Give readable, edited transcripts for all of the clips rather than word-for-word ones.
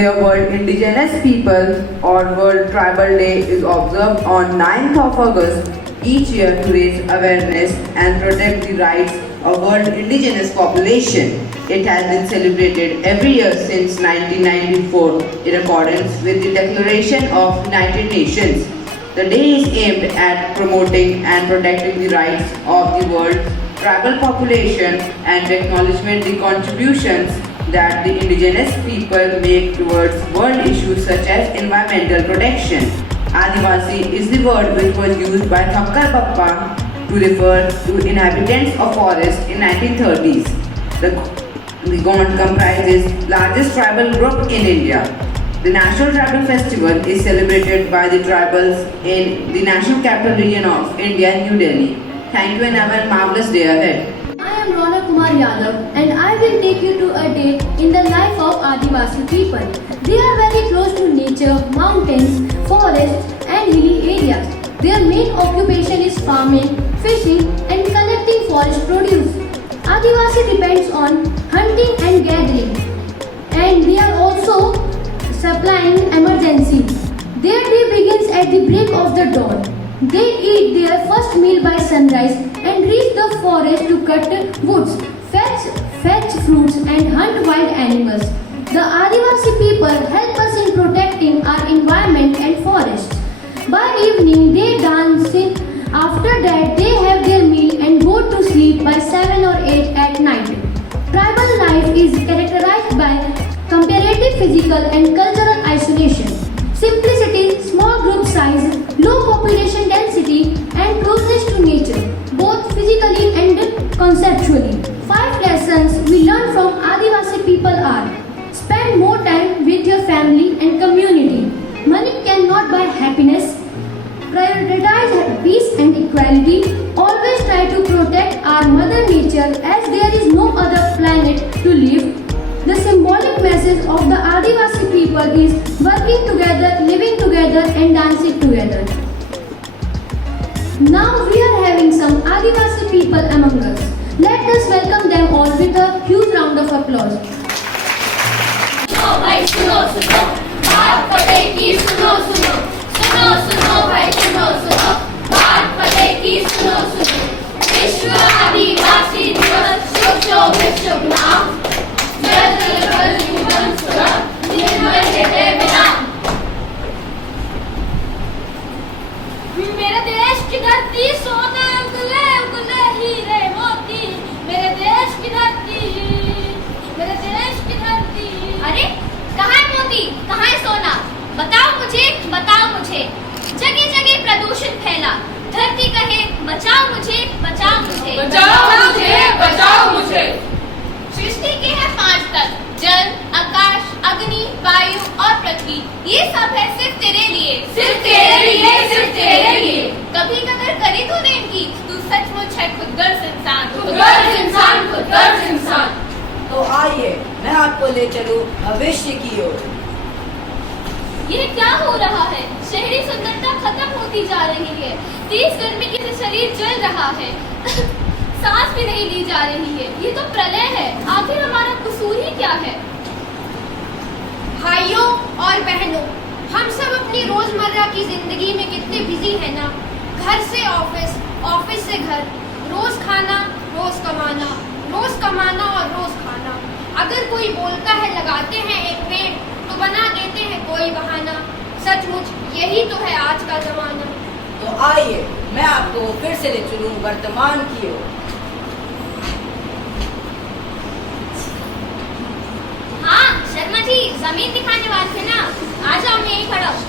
Day of World Indigenous People or World Tribal Day is observed on 9th of August each year to raise awareness and protect the rights of world indigenous population. It has been celebrated every year since 1994 in accordance with the Declaration of United Nations. The day is aimed at promoting and protecting the rights of the world's tribal population and acknowledgement the contributions that the indigenous people make towards world issues such as environmental protection. Adivasi is the word which was used by Thakkar Bappa to refer to inhabitants of forest in 1930s. The Gond comprises largest tribal group in India. The National Tribal Festival is celebrated by the tribals in the National Capital Region of India, New Delhi. Thank you and have a marvelous day ahead. I am Rona Kumar Yadav and I will take you to a day in the life of Adivasi people. They are very close to nature, mountains, forests and hilly areas. Their main occupation is farming, fishing and collecting forest produce. Adivasi depends on hunting and gathering, and they are also supplying emergency. Their day begins at the break of the dawn. They eat their first meal by sunrise and reach the forest to cut woods, fetch fruits and hunt wild animals. The Adivasi people help us in protecting our environment and forests. By evening they dance. After that they have their meal and go to sleep by 7 or 8 at night. Tribal life is characterized by comparative physical and cultural isolation, simplicity, small group size, low population density and closeness to nature, both physically and conceptually. 5 lessons we learn from Adivasi people are: spend more time with your family and community. Money cannot buy happiness. Prioritize peace and equality. Always try to protect our mother nature as there is no other planet to live. The symbolic message of the Adivasi people is working together, living together and dancing together. Now we are having some Adivasi people among us. Let us welcome them all with a huge round of applause. भाई सुनो सुनो, बात पते की सुनो सुनो, सुनो सुनो भाई सुनो सुनो, बात पते की सुनो सुनो। विश्व आदिवासी दिवस शुभ शोभित शुभ नाम, जल जल जल जीवन सुलभ, निर्मल हृदय विराम। मेरे देश की धरती सोना उगले उगले हीरे मोती, मेरे देश की धरती, मेरे देश की धरती। अरे कहाँ है मोती, कहाँ है सोना? बताओ मुझे, बताओ मुझे। जगह जगह प्रदूषण फैला, धरती कहे बचाओ मुझे, बचाओ मुझे, बचाओ मुझे, बचाओ मुझे। सृष्टि के हैं 5 तत्व, जल, आकाश, अग्नि, वायु और पृथ्वी। ये सब है सिर्फ तेरे लिए, सिर्फ तेरे लिए, सिर्फ तेरे लिए। कभी कदर करी तूने इनकी, तू सचमुच है खुदगर्ज इंसान, खुदगर्ज इंसान, खुदगर्ज इंसान। तो आइए मैं आपको ले चलूं भविष्य की ओर। ये क्या हो रहा है? शहरी सुंदरता खत्म होती जा रही है, तेज गर्मी से शरीर जल रहा है, सांस भी नहीं ली जा रही है। ये तो प्रलय है, आखिर हमारा कसूर ही क्या है? भाइयों और बहनों, हम सब अपनी रोजमर्रा की जिंदगी में कितने बिजी हैं ना। घर से ऑफिस, ऑफिस से घर, रोज खाना, रोज कमाना, रोज कमाना और रोज खाना। अगर कोई बोलता है लगाते हैं एक पेड़, तो बना देते हैं कोई बहाना। सचमुच यही तो है आज का जमाना। तो आइए मैं आपको फिर से ले चलूं वर्तमान की ओर। हाँ शर्मा जी, जमीन दिखाने वाले थे ना, आ जाओ, मैं यहीं खड़ा हूँ।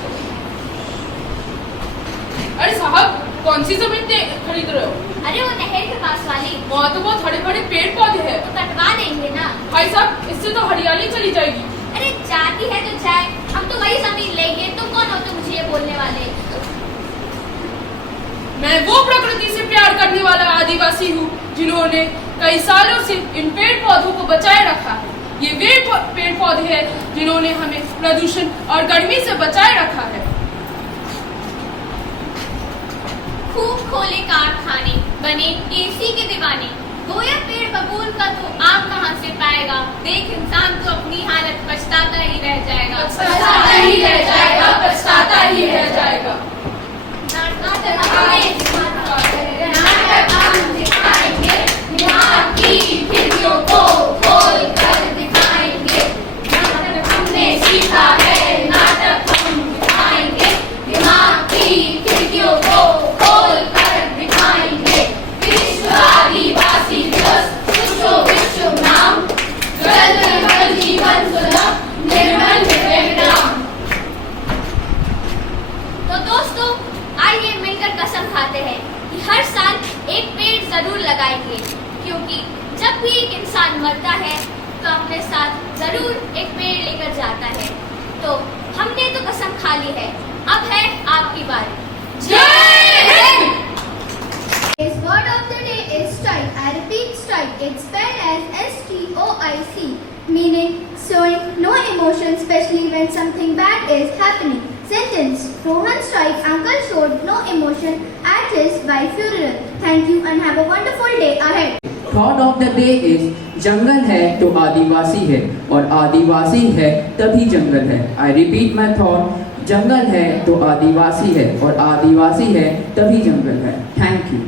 अरे साहब, कौन सी जमीन खरीद रहे हो? अरे वो नहर के पास वाली। वहाँ तो बहुत बड़े बड़े पेड़ पौधे हैं। तो कटवा देंगे ना। भाई साहब, इससे तो हरियाली चली जाएगी। अरे जाती है तो जाए, हम तो वही जमीन लेंगे। तुम कौन हो तो मुझे ये बोलने वाले? मैं वो प्रकृति से प्यार करने वाला आदिवासी हूँ जिन्होंने कई सालों से इन पेड़ पौधों को बचाए रखा है। ये वे पेड़ पौधे हैं जिन्होंने हमें प्रदूषण और गर्मी से बचाए रखा है। खूब खोले कारखाने, बने एसी के दीवाने, बोया पेड़ बबूल का तो आम कहाँ से पाएगा। देख इंसान तो अपनी हालत पछताता ही रह जाएगा, पछताता ही रह जाएगा, पछताता ही रह जाएगा। नाटक हम दिखाएंगे, दिमाग की खिड़कियों को खोल कर दिखाएंगे। नाटक हमने सीखा है, नाटक हम दिखाएंगे, दिमाग की खिड़कियों को खोल कर दिखाएंगे। विश्व आदिवासी दिवस, विश्व नाम, जल निर्मल जीवन सुलभ, निर्मल निर्विराम। तो दोस्तों, आइए मिलकर कसम खाते हैं कि हर साल एक पेड़ जरूर लगाएंगे, क्योंकि जब भी एक इंसान मरता है तो अपने साथ जरूर एक पेड़ लेकर जाता है। तो हमने तो कसम खा ली है, अब है आपकी बारी। जय Hind. His word of the day is strike. I repeat strike. It's spelled as S-T-O-I-C, meaning showing no emotion, especially when something bad is happening. Sentence: Rohan strike. Uncle showed no emotion at his wife's funeral. Thank you and have a wonderful day ahead. Thought of the day is जंगल है तो आदिवासी है और आदिवासी है तभी जंगल है। I repeat my thought, जंगल है तो आदिवासी है और आदिवासी है तभी जंगल है। Thank you.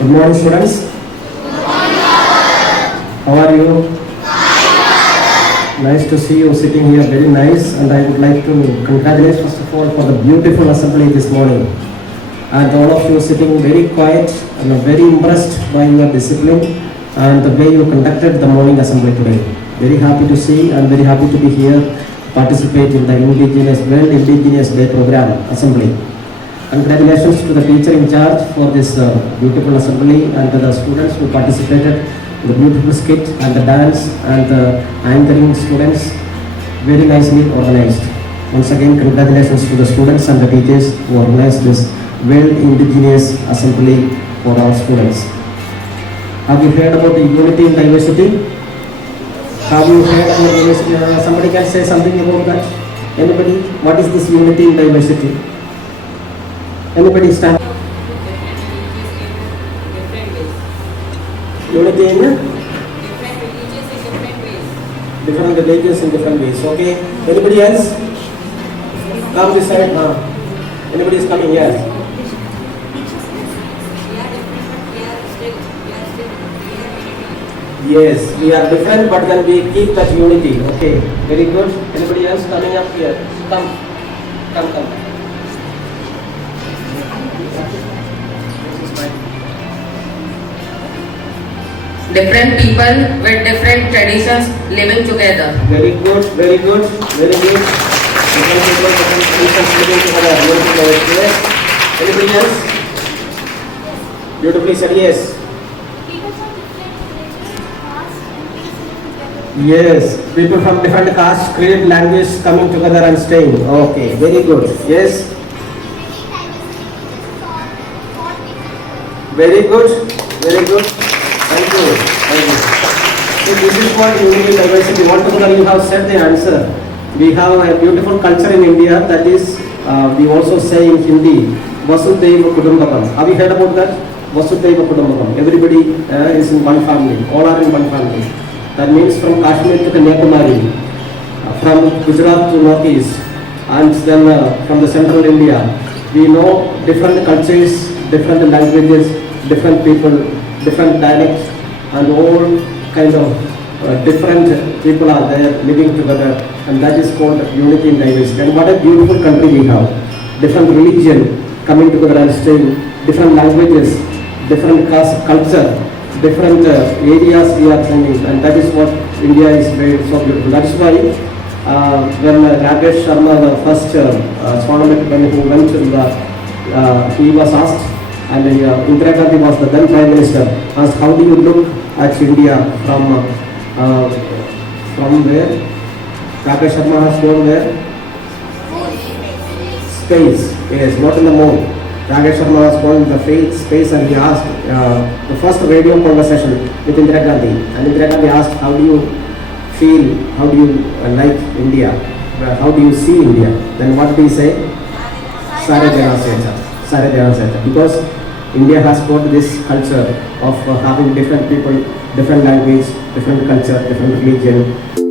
Good morning, students. How are you? Nice to see you sitting here, very nice, and I would like to congratulate first of all for the beautiful assembly this morning. And all of you sitting very quiet and very impressed by your discipline and the way you conducted the morning assembly today. Very happy to see and very happy to be here, participate in the World Indigenous Day program assembly. Congratulations to the teacher in charge for this beautiful assembly and to the students who participated in the beautiful skit and the dance and the anchoring students. Very nicely organized. Once again, congratulations to the students and the teachers who organized this World Indigenous Assembly for our students. Have you heard about the unity in diversity? Have you heard about diversity? Somebody can say something about that? Anybody? What is this unity in diversity? Anybody stand? Unity in different religions in different ways. Okay. Anybody else? Come this side. Anybody is coming? Yes. Yes, we are different, but then we keep that unity. Okay, very good. Anybody else coming up here? Come. Different people with different traditions living together. Very good. Different people, different traditions living together. Yes. Anybody else? Beautifully said. Yes. Yes, people from different castes, creed, language coming together and staying. Okay, very good. Yes, very good. Thank you. So this is what unity diversity. Whatever you have said the answer. We have a beautiful culture in India, that is, we also say in Hindi, Vasudhaiva Kudumbakam. Have you heard about that? Vasudhaiva Kudumbakam. Everybody is in one family. All are in one family. That means from Kashmir to Kanyakumari, from Gujarat to Northeast, and then from the central India. We know different cultures, different languages, different people, different dialects, and all kind of different people are there living together, and that is called unity in diversity. And what a beautiful country we have. Different religion coming together and staying, different languages, different caste, culture, different areas we are training, and that is what India is very so beautiful. That is why when Rakesh Sharma, the first Swarnamek, when he went to he was asked, and Indira Gandhi was the then Prime Minister, asked, how do you look at India from where? Rakesh Sharma has gone where? Space. Yes, not in the moon. Rakesh Sharma was born in the space, and he asked the first radio conversation with Indira Gandhi. And Indira Gandhi asked, how do you feel, how do you like India? How do you see India? Then what did he say? Sare Jana Seta. Because India has got this culture of having different people, different language, different culture, different religion.